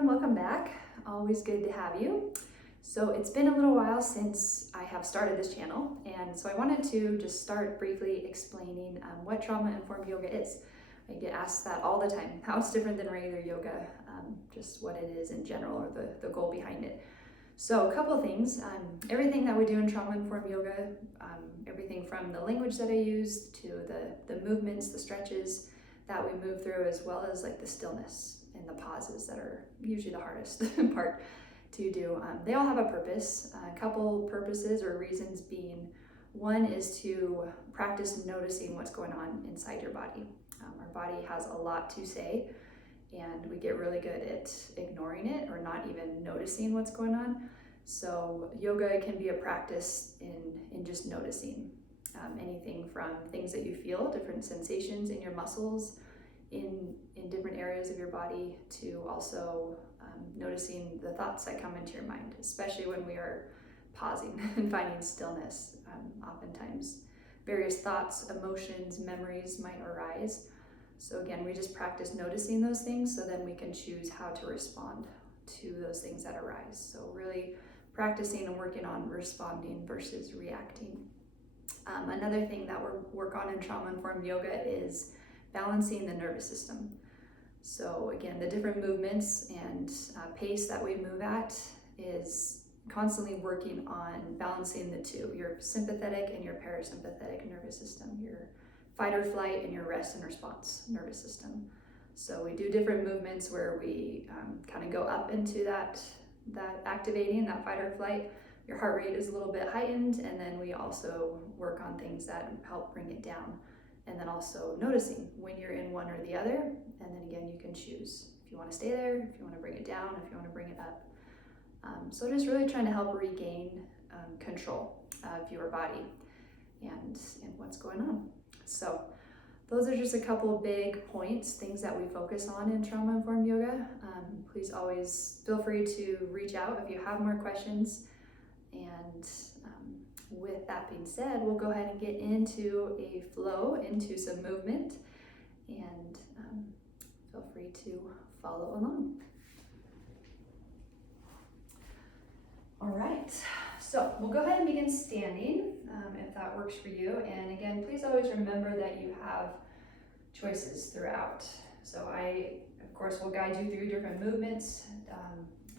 everyone, welcome back. Always good to have you. So it's been a little while since I have started this channel, and so I wanted to just start briefly explaining what trauma-informed yoga is. I get asked that all the time, how it's different than regular yoga, just what it is in general or the goal behind it. So a couple of things, everything that we do in trauma-informed yoga, everything from the language that I use to the movements, the stretches that we move through, as well as like the stillness and the pauses that are usually the hardest part to do. They all have a purpose, a couple purposes or reasons being, one is to practice noticing what's going on inside your body. Our body has a lot to say, and we get really good at ignoring it or not even noticing what's going on. So yoga can be a practice in just noticing anything from things that you feel, different sensations in your muscles, in different areas of your body, to also noticing the thoughts that come into your mind, especially when we are pausing and finding stillness. Oftentimes various thoughts, emotions, memories might arise. So again, we just practice noticing those things so then we can choose how to respond to those things that arise. So really practicing and working on responding versus reacting. Another thing that we work on in trauma-informed yoga is balancing the nervous system. So again, the different movements and pace that we move at is constantly working on balancing the two, your sympathetic and your parasympathetic nervous system, your fight or flight and your rest and response nervous system. So we do different movements where we kind of go up into that activating, that fight or flight. Your heart rate is a little bit heightened, and then we also work on things that help bring it down. And then also noticing when you're in one or the other, and then again, you can choose if you want to stay there, if you want to bring it down, if you want to bring it up. So just really trying to help regain control of your body and what's going on. So those are just a couple big points, things that we focus on in trauma-informed yoga. Please always feel free to reach out if you have more questions. And with that being said, we'll go ahead and get into a flow, into some movement, and feel free to follow along. All right, so we'll go ahead and begin standing if that works for you. And again, please always remember that you have choices throughout. So I, of course, will guide you through different movements,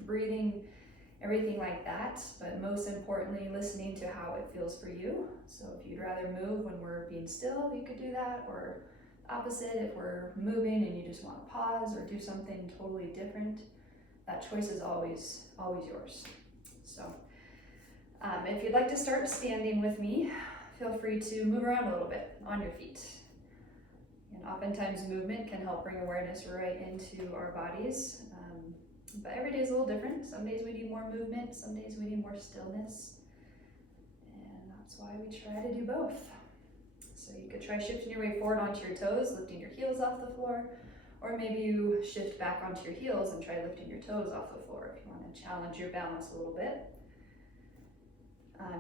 breathing, everything like that, but most importantly, listening to how it feels for you. So if you'd rather move when we're being still, you could do that, or opposite, if we're moving and you just want to pause or do something totally different, that choice is always yours. So if you'd like to start standing with me, feel free to move around a little bit on your feet. And oftentimes movement can help bring awareness right into our bodies. But every day is a little different. Some days we need more movement, some days we need more stillness. And that's why we try to do both. So you could try shifting your way forward onto your toes, lifting your heels off the floor, or maybe you shift back onto your heels and try lifting your toes off the floor if you want to challenge your balance a little bit.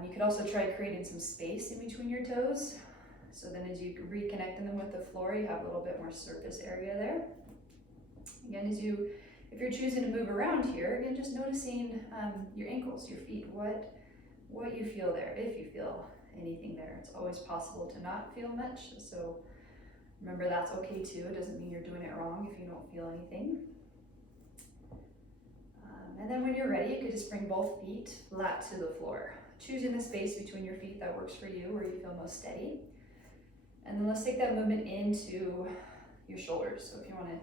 You could also try creating some space in between your toes. So then as you reconnect them with the floor, you have a little bit more surface area there. Again, if you're choosing to move around here, again, just noticing your ankles, your feet, what you feel there, if you feel anything there. It's always possible to not feel much, so remember that's okay too. It doesn't mean you're doing it wrong if you don't feel anything. And then when you're ready, you could just bring both feet flat to the floor, choosing the space between your feet that works for you, where you feel most steady. And then let's take that movement into your shoulders. So if you want to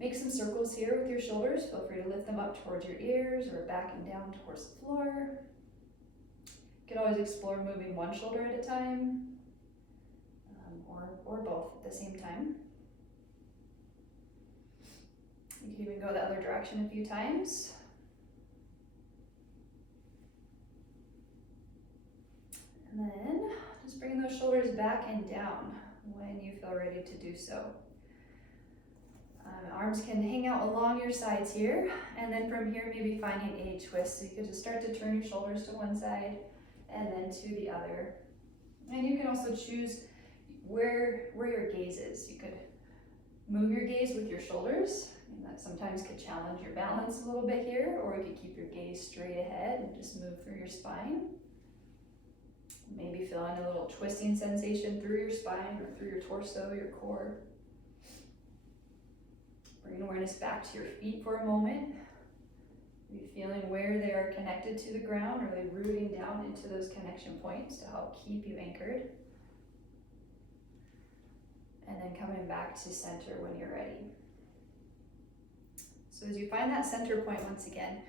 make some circles here with your shoulders, feel free to lift them up towards your ears or backing down towards the floor. You can always explore moving one shoulder at a time, or both at the same time. You can even go the other direction a few times. And then just bring those shoulders back and down when you feel ready to do so. Arms can hang out along your sides here, and then from here maybe finding a twist. So you could just start to turn your shoulders to one side and then to the other. And you can also choose where your gaze is. You could Move your gaze with your shoulders, and that sometimes could challenge your balance a little bit here, or you could keep your gaze straight ahead and just move through your spine. Maybe feeling a little twisting sensation through your spine or through your torso, your core. Bring awareness back to your feet for a moment. Maybe feeling where they are connected to the ground, or they rooting down into those connection points to help keep you anchored. And then coming back to center when you're ready. So as you find that center point once again,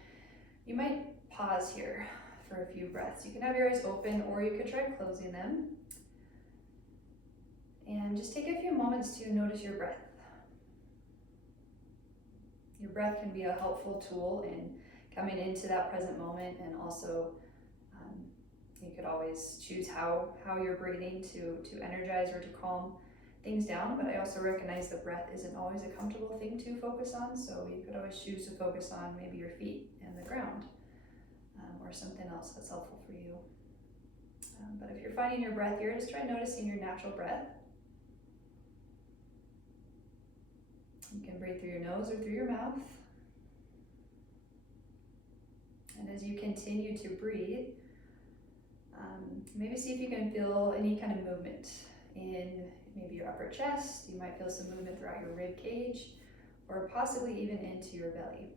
you might pause here for a few breaths. You can have your eyes open, or you could try closing them. And just take a few moments to notice your breath. Your breath can be a helpful tool in coming into that present moment, and also you could always choose how you're breathing to energize or to calm things down, but I also recognize the breath isn't always a comfortable thing to focus on, so you could always choose to focus on maybe your feet and the ground, or something else that's helpful for you. But if you're finding your breath here, just try noticing your natural breath. You can breathe through your nose or through your mouth. And as you continue to breathe, maybe see if you can feel any kind of movement in maybe your upper chest. You might feel some movement throughout your rib cage, or possibly even into your belly.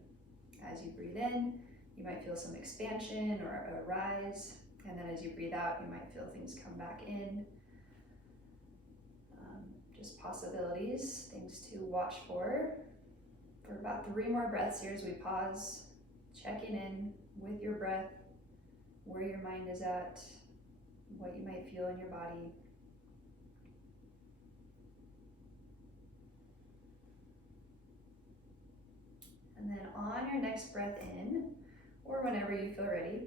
As you breathe in, you might feel some expansion or a rise, and then as you breathe out, you might feel things come back in. Just possibilities, things to watch for about 3 more breaths here as we pause, checking in with your breath, where your mind is at, what you might feel in your body. And then on your next breath in, or whenever you feel ready,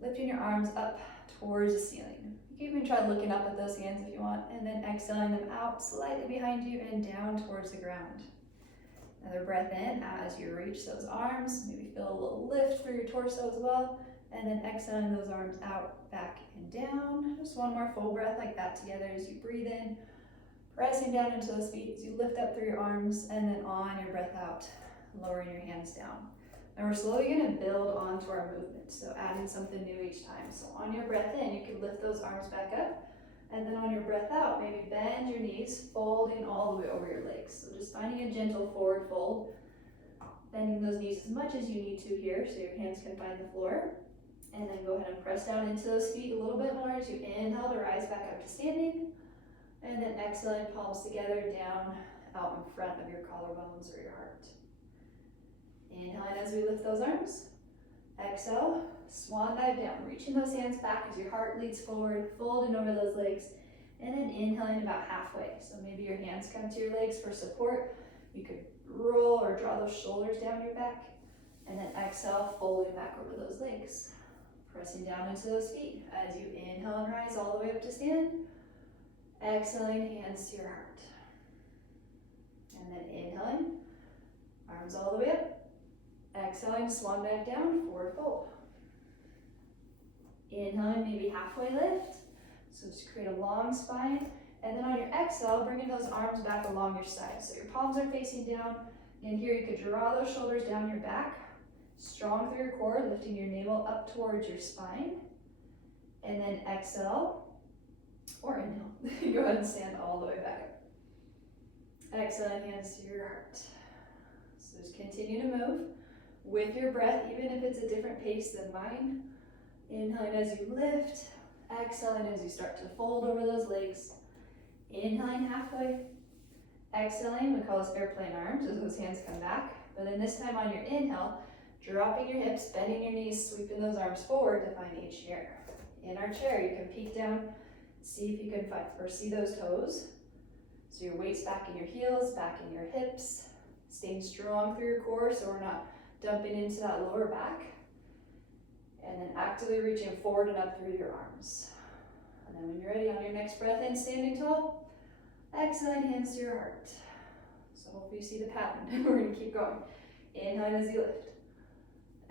lifting your arms up towards the ceiling. You can even try looking up at those hands if you want, and then exhaling them out slightly behind you and down towards the ground. Another breath in as you reach those arms. Maybe feel a little lift through your torso as well, and then exhaling those arms out, back and down. Just one more full breath like that together as you breathe in, pressing down into those feet as you lift up through your arms, and then on your breath out, lowering your hands down. And we're slowly going to build onto our movement, so adding something new each time. So on your breath in, you can lift those arms back up, and then on your breath out, maybe bend your knees, folding all the way over your legs. So just finding a gentle forward fold, bending those knees as much as you need to here so your hands can find the floor. And then go ahead and press down into those feet a little bit more as you inhale to rise back up to standing. And then exhaling, palms together, down, out in front of your collarbones or your heart. Inhaling as we lift those arms. Exhale, swan dive down, reaching those hands back as your heart leads forward, folding over those legs, and then inhaling about halfway. So maybe your hands come to your legs for support. You could roll or draw those shoulders down your back, and then exhale, folding back over those legs. Pressing down into those feet as you inhale and rise all the way up to stand. Exhaling, hands to your heart. And then inhaling, arms all the way up. Exhaling, swan dive down, forward fold. Inhaling, maybe halfway lift. So just create a long spine. And then on your exhale, bringing those arms back along your sides. So your palms are facing down. And here you could draw those shoulders down your back. Strong through your core, lifting your navel up towards your spine. And then exhale, or inhale. Go ahead and stand all the way back up. Exhale, hands to your heart. So just continue to move with your breath, even if it's a different pace than mine. Inhaling as you lift, exhaling as you start to fold over those legs. Inhaling halfway, exhaling, we call this airplane arms as those hands come back. But then this time on your inhale, dropping your hips, bending your knees, sweeping those arms forward to find each chair. In our chair, you can peek down, see if you can find or see those toes. So your weight's back in your heels, back in your hips, staying strong through your core so we're not dumping into that lower back. And then actively reaching forward and up through your arms. And then when you're ready, on your next breath in, standing tall, exhaling, hands to your heart. So hopefully you see the pattern. We're going to keep going. Inhale as you lift.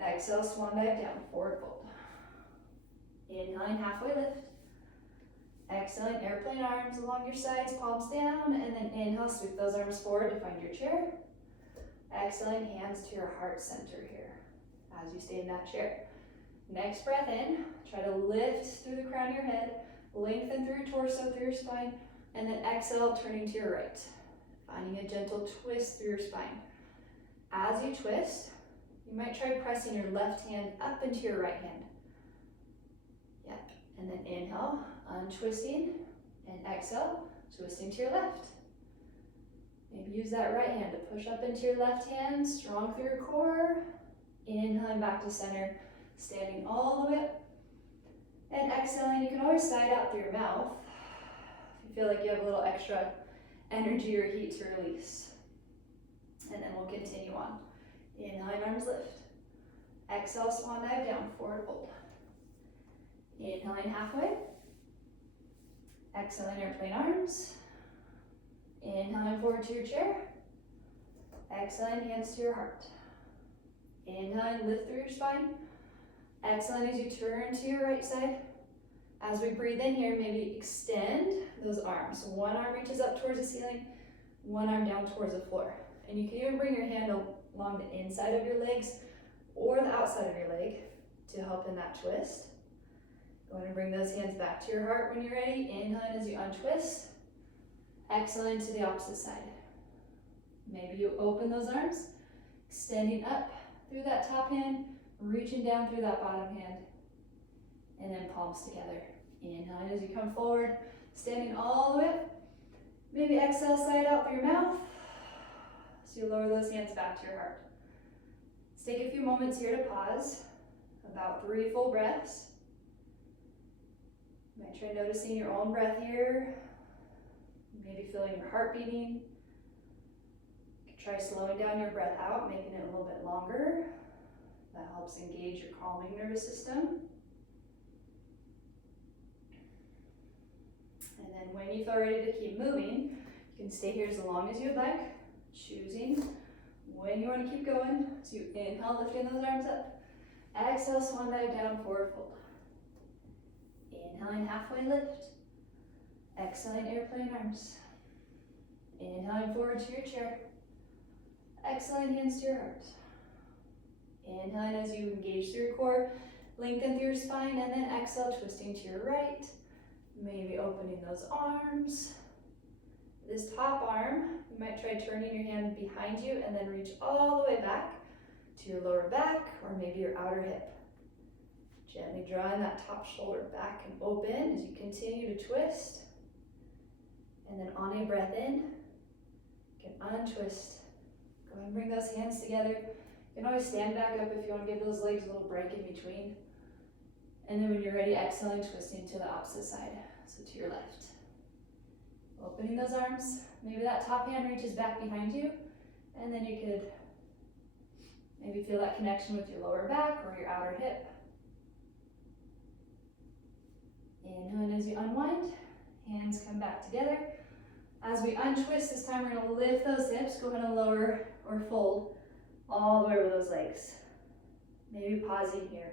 Exhale, swan dive down, forward fold. Inhaling, halfway lift. Exhaling, airplane arms along your sides, palms down, and then inhale, sweep those arms forward to find your chair. Exhaling, hands to your heart center here as you stay in that chair. Next breath in, try to lift through the crown of your head, lengthen through your torso, through your spine, and then exhale, turning to your right. Finding a gentle twist through your spine. As you twist, you might try pressing your left hand up into your right hand. Yep, and then inhale, untwisting, and exhale, twisting to your left. Maybe use that right hand to push up into your left hand, strong through your core. Inhaling back to center, standing all the way up. And exhaling, you can always sigh it out through your mouth if you feel like you have a little extra energy or heat to release. And then we'll continue on. Inhaling, arms lift. Exhale, swan dive down, forward fold. Inhaling halfway. Exhaling, airplane arms. Inhaling forward to your chair. Exhaling, hands to your heart. Inhaling, lift through your spine. Exhaling as you turn to your right side. As we breathe in here, maybe extend those arms. One arm reaches up towards the ceiling, one arm down towards the floor. And you can even bring your hand along the inside of your legs or the outside of your leg to help in that twist. Go ahead and bring those hands back to your heart when you're ready. Inhaling as you untwist. Exhaling to the opposite side. Maybe you open those arms, extending up through that top hand, reaching down through that bottom hand, and then palms together. Inhaling as you come forward, standing all the way up. Maybe exhale, sigh it out through your mouth. So you lower those hands back to your heart. Let's take a few moments here to pause, about 3 full breaths. You might try noticing your own breath here, maybe feeling your heart beating. You can try slowing down your breath out, making it a little bit longer. That helps engage your calming nervous system. And then when you feel ready to keep moving, you can stay here as long as you would like, choosing when you want to keep going. So you inhale, lifting those arms up. Exhale, swan dive down, forward fold. Inhaling, halfway lift. Exhaling, airplane arms. Inhaling forward to your chair. Exhaling, hands to your heart. Inhaling as you engage through your core, lengthen through your spine, and then exhale, twisting to your right. Maybe opening those arms. This top arm, you might try turning your hand behind you and then reach all the way back to your lower back or maybe your outer hip. Gently drawing that top shoulder back and open as you continue to twist. And then on a breath in, you can untwist. Go ahead and bring those hands together. You can always stand back up if you want to give those legs a little break in between. And then when you're ready, exhaling, twisting to the opposite side, so to your left. Opening those arms, maybe that top hand reaches back behind you, and then you could maybe feel that connection with your lower back or your outer hip. Inhaling as you unwind, hands come back together. As we untwist, this time we're going to lift those hips, go ahead and lower or fold all the way over those legs. Maybe pausing here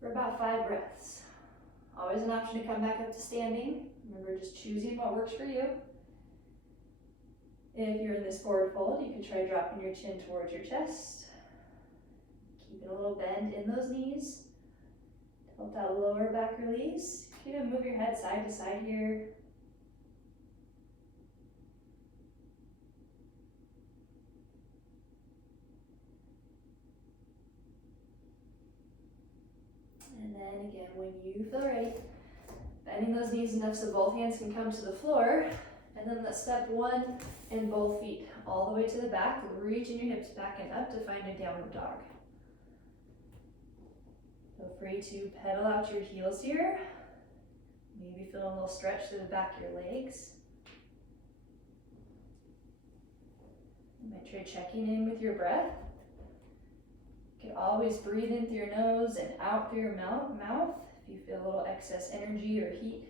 for about 5 breaths. Always an option to come back up to standing. Remember, just choosing what works for you. If you're in this forward fold, you can try dropping your chin towards your chest. Keep a little bend in those knees to help that lower back release. You can move your head side to side here. And then again, when you feel ready, bending those knees enough so both hands can come to the floor. And then let's step 1 and both feet all the way to the back, reaching your hips back and up to find a downward dog. Feel free to pedal out your heels here. Maybe feel a little stretch through the back of your legs. You might try checking in with your breath. You can always breathe in through your nose and out through your mouth if you feel a little excess energy or heat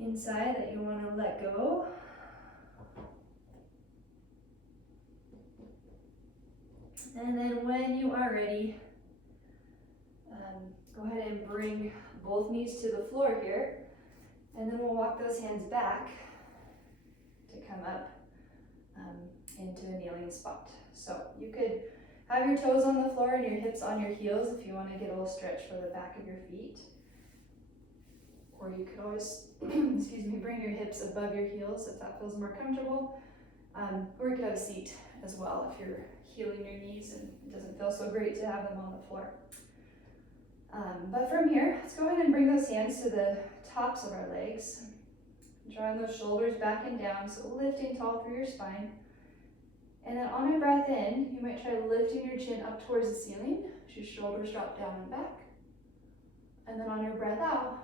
inside that you want to let go. And then when you are ready, go ahead and bring both knees to the floor here. And then we'll walk those hands back to come up into a kneeling spot. So you could have your toes on the floor and your hips on your heels if you want to get a little stretch for the back of your feet. Or you could always, excuse me, bring your hips above your heels if that feels more comfortable. Or you could have a seat as well if you're healing your knees and it doesn't feel so great to have them on the floor. But from here, let's go ahead and bring those hands to the tops of our legs. Drawing those shoulders back and down, so lifting tall through your spine. And then on a breath in, you might try lifting your chin up towards the ceiling as your shoulders drop down and back. And then on your breath out,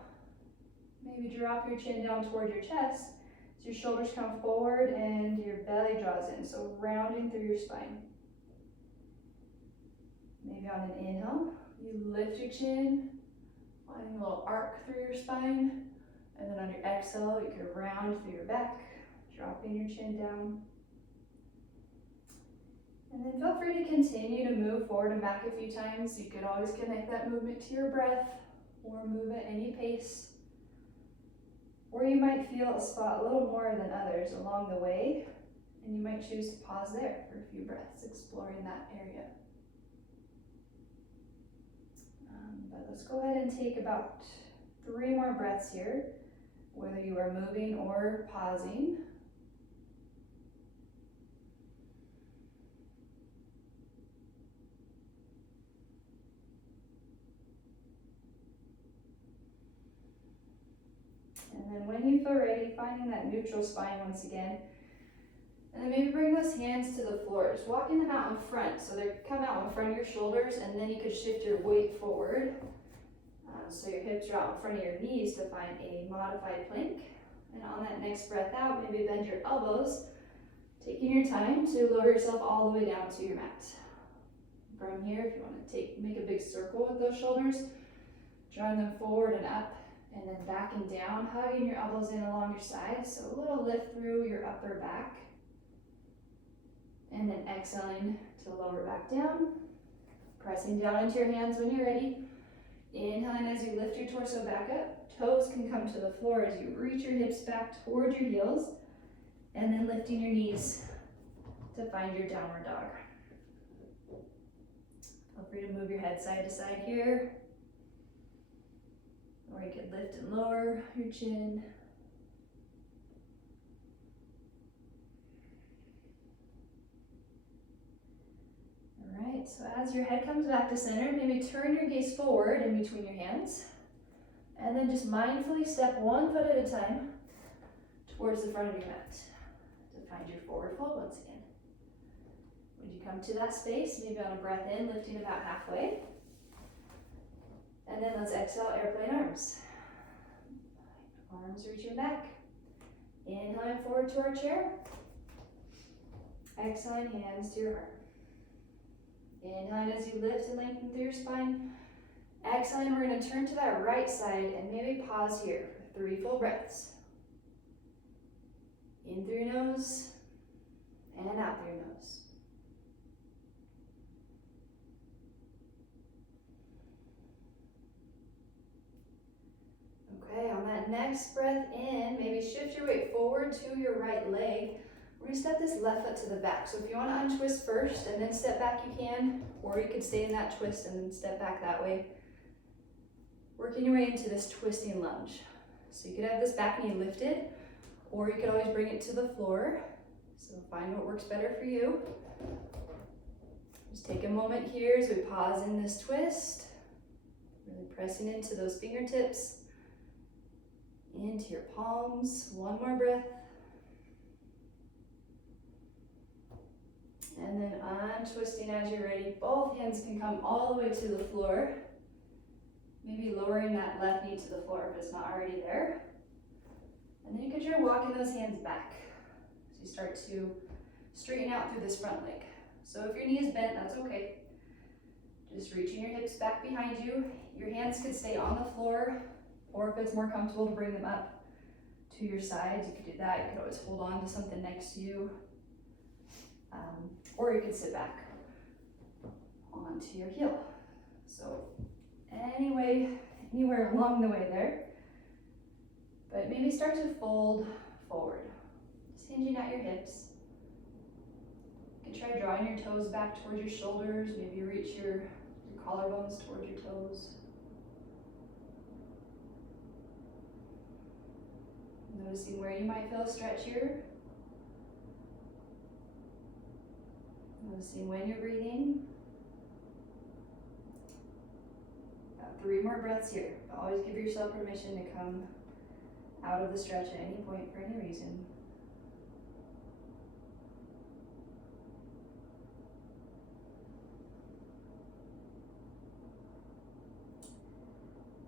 maybe drop your chin down toward your chest as your shoulders come forward and your belly draws in, so rounding through your spine. Maybe on an inhale, you lift your chin, finding a little arc through your spine. And then on your exhale, you can round through your back, dropping your chin down. And then feel free to continue to move forward and back a few times. You could always connect that movement to your breath or move at any pace. Or you might feel a spot a little more than others along the way, and you might choose to pause there for a few breaths, exploring that area. But let's go ahead and take about 3 more breaths here, whether you are moving or pausing. And then when you feel ready, finding that neutral spine once again. And then maybe bring those hands to the floor, just walking them out in front. So they come out in front of your shoulders, and then you could shift your weight forward. So your hips are out in front of your knees to find a modified plank. And on that next breath out, maybe bend your elbows, taking your time to lower yourself all the way down to your mat. From here, if you want to make a big circle with those shoulders, drawing them forward and up, and then back and down, hugging your elbows in along your sides. So a little lift through your upper back. And then exhaling to lower back down, pressing down into your hands when you're ready. Inhaling as you lift your torso back up. Toes can come to the floor as you reach your hips back towards your heels, and then lifting your knees to find your downward dog. Feel free to move your head side to side here, or you could lift and lower your chin. Alright, so as your head comes back to center, maybe turn your gaze forward in between your hands. And then just mindfully step 1 foot at a time towards the front of your mat to find your forward fold once again. When you come to that space, maybe on a breath in, lifting about halfway. And then let's exhale, airplane arms. Arms reaching back. Inhaling forward to our chair. Exhaling, hands to your heart. Inhaling as you lift and lengthen through your spine. Exhaling, we're going to turn to that right side and maybe pause here for 3 full breaths. In through your nose and out through your nose. Okay, on that next breath in, maybe shift your weight forward to your right leg. We're going to step this left foot to the back. So if you want to untwist first and then step back, you can, or you could stay in that twist and then step back that way. Working your way into this twisting lunge. So you could have this back knee lifted, or you could always bring it to the floor. So find what works better for you. Just take a moment here as we pause in this twist. Really pressing into those fingertips, into your palms. 1 more breath. And then untwisting as you're ready. Both hands can come all the way to the floor. Maybe lowering that left knee to the floor if it's not already there. And then you could try walking those hands back as you start to straighten out through this front leg. So if your knee is bent, that's okay. Just reaching your hips back behind you. Your hands could stay on the floor, or if it's more comfortable to bring them up to your sides, you could do that. You could always hold on to something next to you. Or you could sit back onto your heel. So anywhere along the way there. But maybe start to fold forward, just hinging at your hips. You can try drawing your toes back towards your shoulders. Maybe reach your collarbones towards your toes. Noticing where you might feel a stretch here. Noticing when you're breathing. Got 3 more breaths here. Always give yourself permission to come out of the stretch at any point for any reason.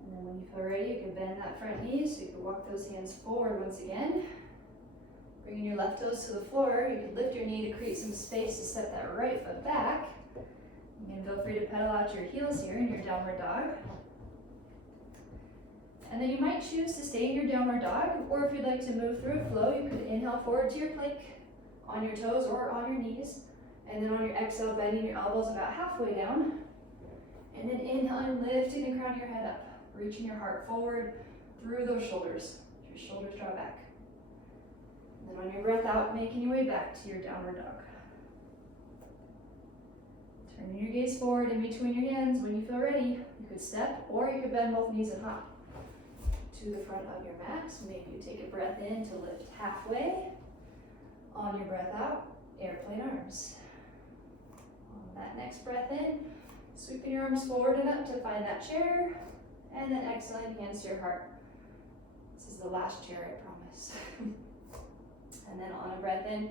And then when you feel ready, you can bend that front knee so you can walk those hands forward once again. Bringing your left toes to the floor, you can lift your knee to create some space to step that right foot back. Again, feel free to pedal out your heels here in your downward dog. And then you might choose to stay in your downward dog, or if you'd like to move through a flow, you could inhale forward to your plank on your toes or on your knees. And then on your exhale, bending your elbows about halfway down. And then inhaling, lifting the crown of your head up, reaching your heart forward through those shoulders. Your shoulders draw back. And then on your breath out, making your way back to your downward dog. Turning your gaze forward in between your hands. When you feel ready, you could step or you could bend both knees and hop to the front of your mat. So maybe you take a breath in to lift halfway. On your breath out, airplane arms. On that next breath in, sweeping your arms forward and up to find that chair. And then exhaling, hands to your heart. This is the last chair, I promise. And then on a breath in,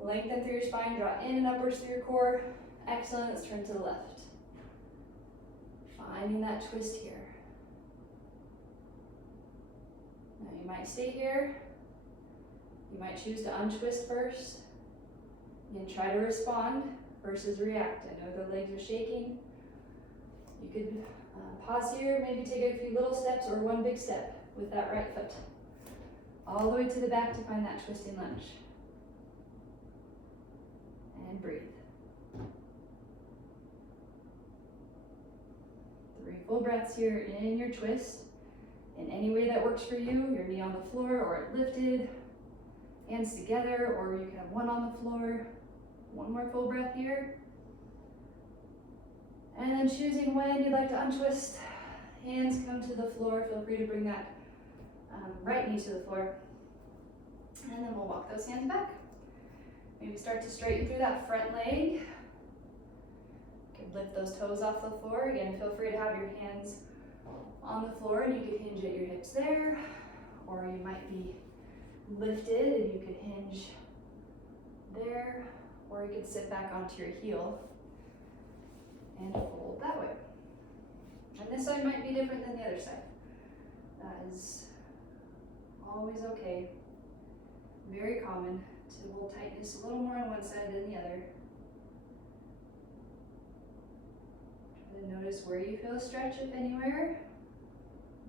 lengthen through your spine, draw in and upwards through your core. Excellent, let's turn to the left. Finding that twist here. Now you might stay here. You might choose to untwist first. You can try to respond versus react. I know the legs are shaking. You could pause here, maybe take a few little steps or one big step with that right foot. All the way to the back to find that twisting lunge. And breathe. 3 full breaths here in your twist. In any way that works for you, your knee on the floor or lifted, hands together, or you can have one on the floor. 1 more full breath here. And then choosing when you'd like to untwist, hands come to the floor. Feel free to bring that right knee to the floor. And then we'll walk those hands back. Maybe start to straighten through that front leg. You can lift those toes off the floor. Again, feel free to have your hands on the floor and you could hinge at your hips there. Or you might be lifted and you could hinge there. Or you could sit back onto your heel and fold that way. And this side might be different than the other side. That is always okay. Very common to hold tightness a little more on one side than the other. Try to notice where you feel a stretch, if anywhere.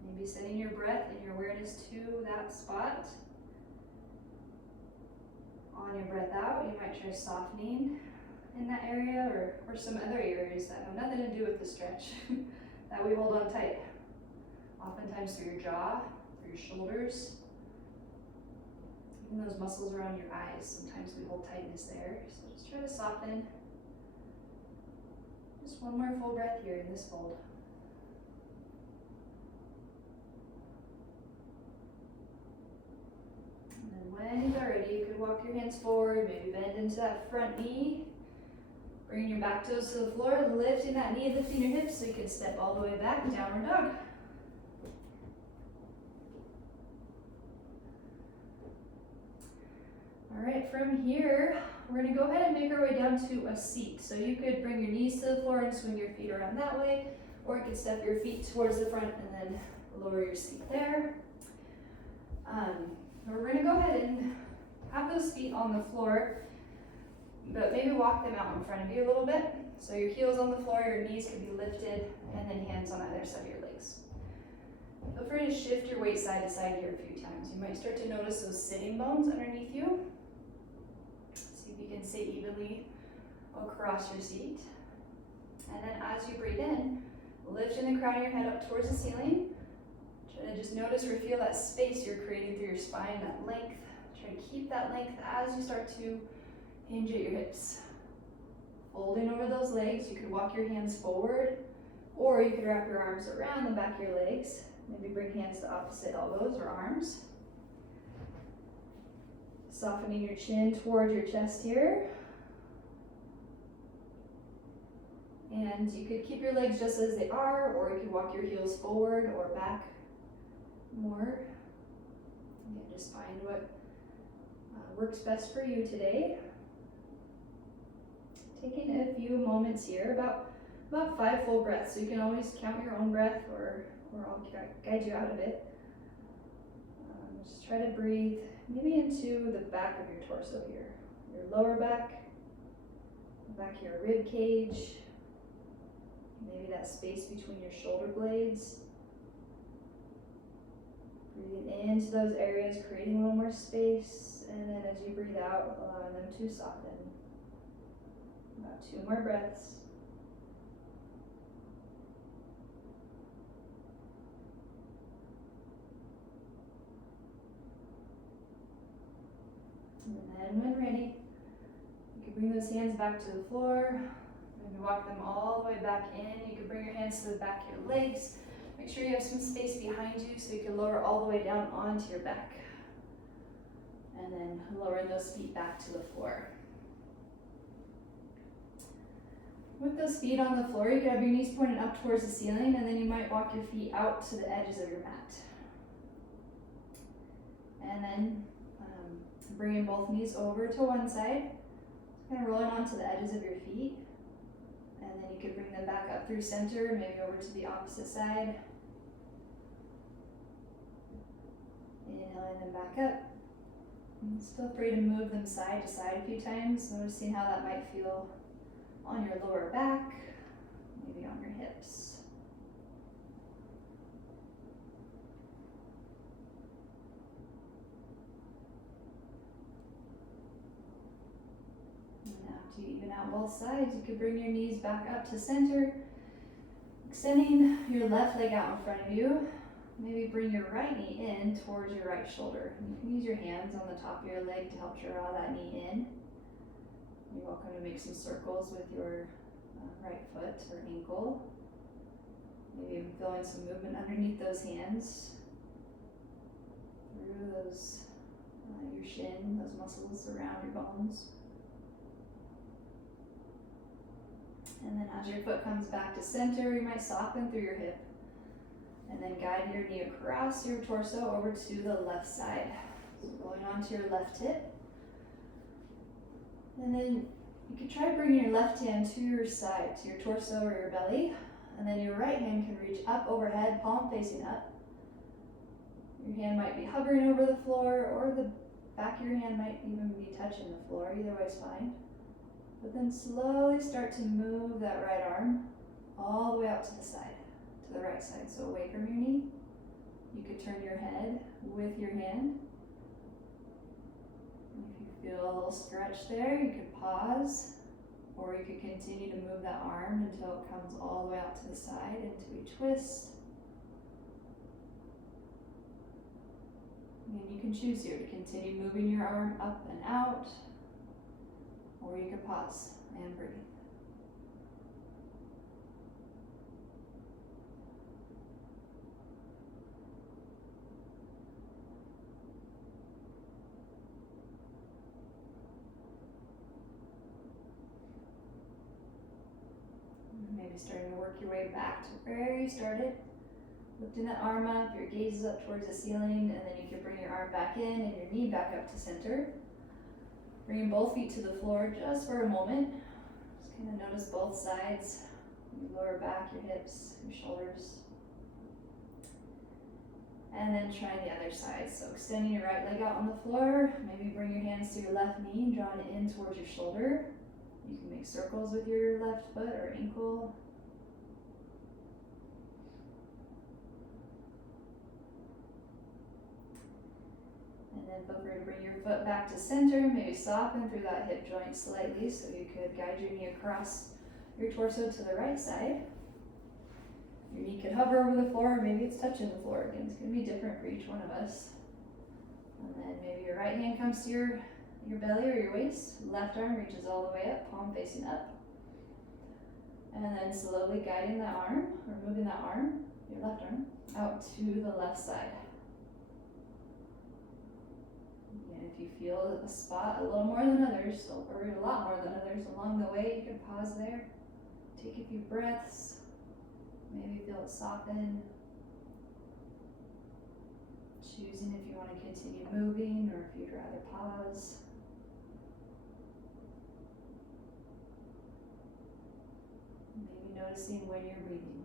Maybe sending your breath and your awareness to that spot. On your breath out, you might try softening in that area or some other areas that have nothing to do with the stretch that we hold on tight. Oftentimes through your jaw, through your shoulders, even those muscles around your eyes, sometimes we hold tightness there. So just try to soften. Just 1 more full breath here in this fold. And then when you're ready, you could walk your hands forward, maybe bend into that front knee. Bringing your back toes to the floor, lifting that knee, lifting your hips so you can step all the way back, downward dog. All right, from here, we're gonna go ahead and make our way down to a seat. So you could bring your knees to the floor and swing your feet around that way, or you could step your feet towards the front and then lower your seat there. We're gonna go ahead and have those feet on the floor, but maybe walk them out in front of you a little bit. So your heels on the floor, your knees can be lifted, and then hands on either side of your legs. Feel free to shift your weight side to side here a few times. You might start to notice those sitting bones underneath you. See if you can sit evenly across your seat. And then as you breathe in, lifting the crown of your head up towards the ceiling. Try to just notice or feel that space you're creating through your spine, that length. Try to keep that length as you start to hinge at your hips. Folding over those legs, you could walk your hands forward, or you could wrap your arms around the back of your legs. Maybe bring hands to opposite elbows or arms. Softening your chin towards your chest here. And you could keep your legs just as they are, or you could walk your heels forward or back more. Again, just find what works best for you today. Taking a few moments here, about 5 full breaths. So you can always count your own breath, or I'll guide you out of it. Just try to breathe maybe into the back of your torso here, your lower back, the back of your rib cage, maybe that space between your shoulder blades. Breathing into those areas, creating a little more space, and then as you breathe out, allowing them to soften. About 2 more breaths. And then when ready, you can bring those hands back to the floor. Maybe walk them all the way back in. You can bring your hands to the back of your legs. Make sure you have some space behind you so you can lower all the way down onto your back. And then lowering those feet back to the floor. With those feet on the floor, you can have your knees pointed up towards the ceiling, and then you might walk your feet out to the edges of your mat. And then bringing both knees over to one side, kind of rolling onto the edges of your feet. And then you could bring them back up through center, maybe over to the opposite side. Inhaling them back up. And just feel free to move them side to side a few times, noticing how that might feel on your lower back, maybe on your hips. And after you even out both sides, you could bring your knees back up to center, extending your left leg out in front of you. Maybe bring your right knee in towards your right shoulder. You can use your hands on the top of your leg to help draw that knee in. You're welcome to make some circles with your right foot or ankle. Maybe even feeling some movement underneath those hands, through those, your shin, those muscles around your bones. And then as your foot comes back to center, you might soften through your hip. And then guide your knee across your torso over to the left side. So going onto your left hip. And then you can try bringing your left hand to your side, to your torso or your belly. And then your right hand can reach up overhead, palm facing up. Your hand might be hovering over the floor, or the back of your hand might even be touching the floor. Either way is fine. But then slowly start to move that right arm all the way out to the side, to the right side. So away from your knee. You could turn your head with your hand. If you feel a little stretch there, you could pause, or you could continue to move that arm until it comes all the way out to the side into a twist. And you can choose here to continue moving your arm up and out, or you could pause and breathe. Maybe starting to work your way back to where you started. Lifting that arm up, your gaze is up towards the ceiling, and then you can bring your arm back in and your knee back up to center. Bringing both feet to the floor just for a moment. Just kind of notice both sides, your lower back, your hips, your shoulders. And then try the other side. So extending your right leg out on the floor. Maybe bring your hands to your left knee and drawing it in towards your shoulder. You can make circles with your left foot or ankle. And then feel free to bring your foot back to center, maybe soften through that hip joint slightly, so you could guide your knee across your torso to the right side. Your knee could hover over the floor, or maybe it's touching the floor. Again, it's going to be different for each one of us. And then maybe your right hand comes to your belly or your waist. Left arm reaches all the way up, palm facing up. And then slowly guiding that arm, or moving that arm, your left arm, out to the left side. And if you feel a spot a little more than others, or a lot more than others along the way, you can pause there, take a few breaths, maybe feel it soften. Choosing if you want to continue moving or if you'd rather pause. Maybe noticing when you're breathing.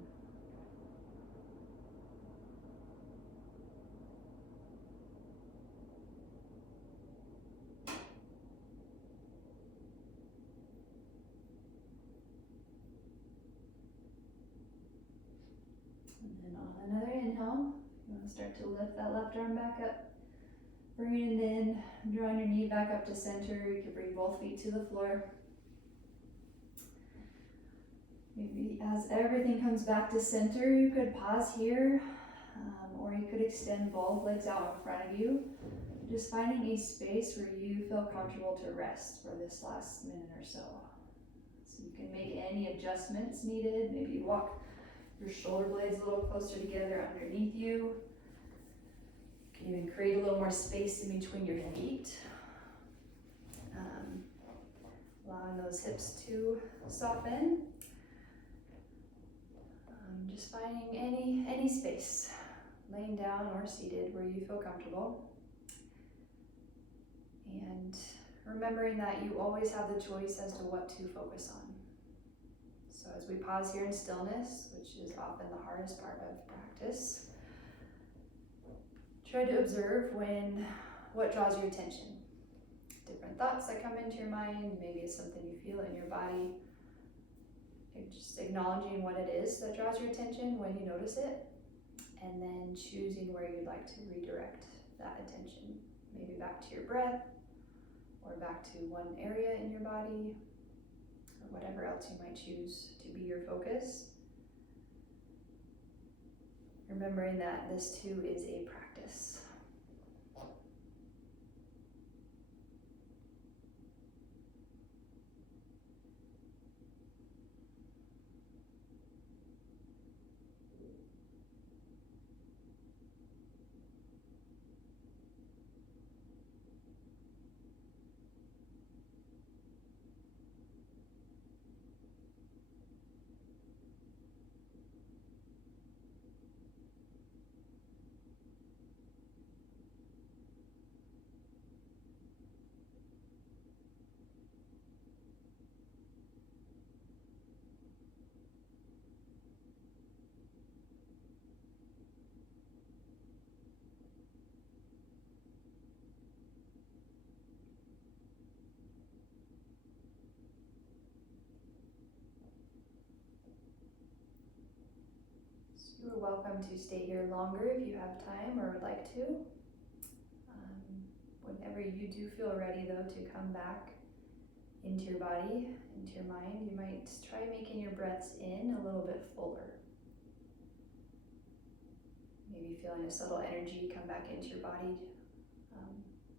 And then on another inhale, you want to start to lift that left arm back up. Bringing it in, drawing your knee back up to center. You can bring both feet to the floor. Maybe as everything comes back to center, you could pause here, or you could extend both legs out in front of you. Just finding a space where you feel comfortable to rest for this last minute or so. So you can make any adjustments needed. Maybe walk your shoulder blades a little closer together underneath you. You can even create a little more space in between your feet. Allowing those hips to soften. Just finding any space, laying down or seated where you feel comfortable. And remembering that you always have the choice as to what to focus on. So as we pause here in stillness, which is often the hardest part of practice, try to observe what draws your attention. Different thoughts that come into your mind, maybe it's something you feel in your body. You're just acknowledging what it is that draws your attention when you notice it, and then choosing where you'd like to redirect that attention. Maybe back to your breath, or back to one area in your body, or whatever else you might choose to be your focus. Remembering that this too is a practice. You're welcome to stay here longer if you have time or would like to. Whenever you do feel ready, though, to come back into your body, into your mind, you might try making your breaths in a little bit fuller. Maybe feeling a subtle energy come back into your body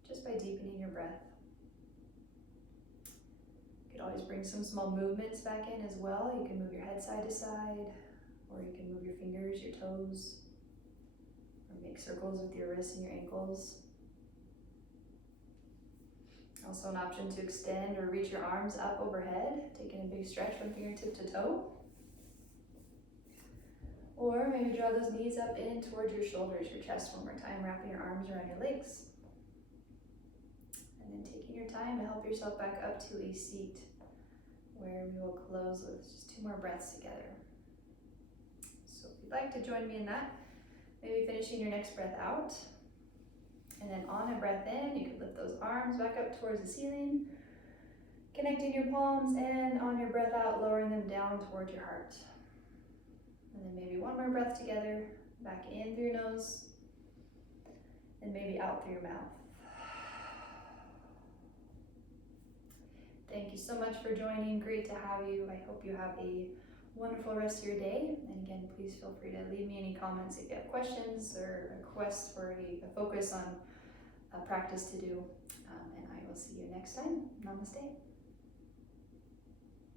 just by deepening your breath. You could always bring some small movements back in as well. You can move your head side to side, or you can move your fingers, your toes, or make circles with your wrists and your ankles. Also an option to extend or reach your arms up overhead, taking a big stretch from fingertip to toe. Or maybe draw those knees up in towards your shoulders, your chest one more time, wrapping your arms around your legs. And then taking your time to help yourself back up to a seat where we will close with just 2 more breaths together. So if you'd like to join me in that, maybe finishing your next breath out. And then on a breath in, you can lift those arms back up towards the ceiling, connecting your palms, and on your breath out, lowering them down towards your heart. And then maybe 1 more breath together, back in through your nose, and maybe out through your mouth. Thank you so much for joining. Great to have you. I hope you have a wonderful rest of your day. And again, please feel free to leave me any comments if you have questions or requests for a focus on practice to do. And I will see you next time. Namaste.